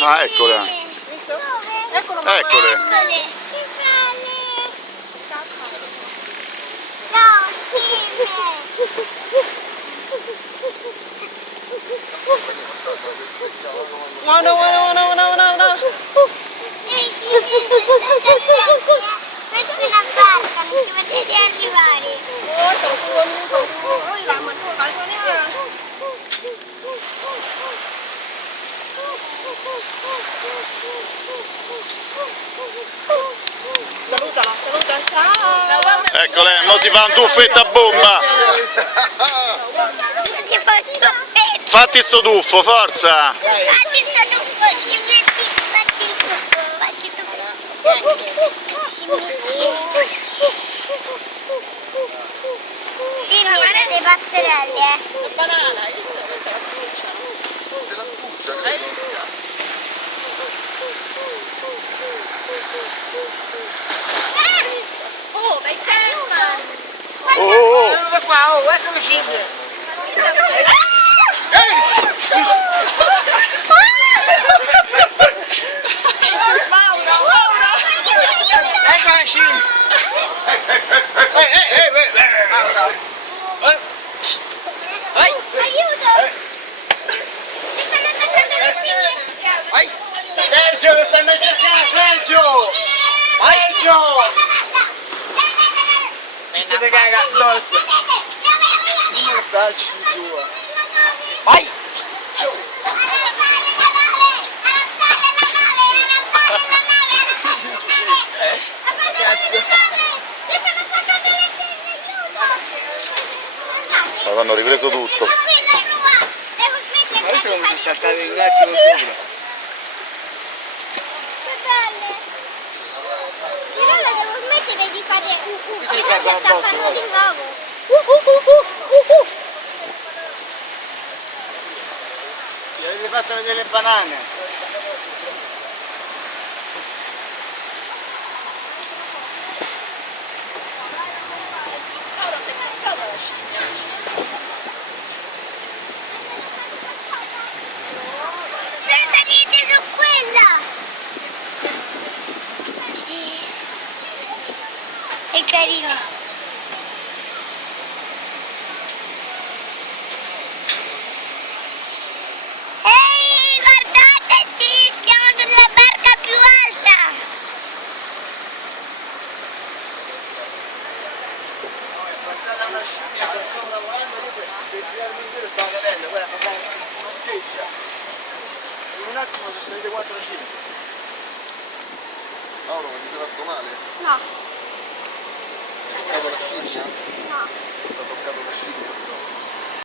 Ah, eccole. Visto? Eccolo, mamma. Eccole. Guarda. Questa è una barca, non ci potete arrivare. Saluta, ciao. Eccole, mo si fa un tuffetto a bomba. Fatti sto tuffo, forza. Le pazzerelle, La banana, hai visto? Questa è la spulcia. Se la spuccia, Hai visto? Oh, ma il tempo! Oh. Guarda qua, oh, guarda come scende! Maura! Eccola scende! aiuto! Mi stanno attaccando le scimmie! Sergio, lo stanno a cercare, Sergio! Sergio! Mi state cagando addosso! Dacci sua! Vai! Hanno ripreso tutto. Ma adesso come si saltare un attimo sopra? Però la devo smettere di fare Qui si salgono addosso, di nuovo. Gli avete fatto vedere le banane! Ora ti è passata la scimmia! Salite su quella! È carino! Ehi, guardateci! Siamo sulla barca più alta! Passata una scimmia, stiamo lavorando lì per tirare il video, stava cadendo, guarda, fa uno sketch. In un attimo sono salite 4 scimmie. Mauro, ma ti sei fatto male? No, Hai toccato la scimmia? no. Ho toccato la scimmia.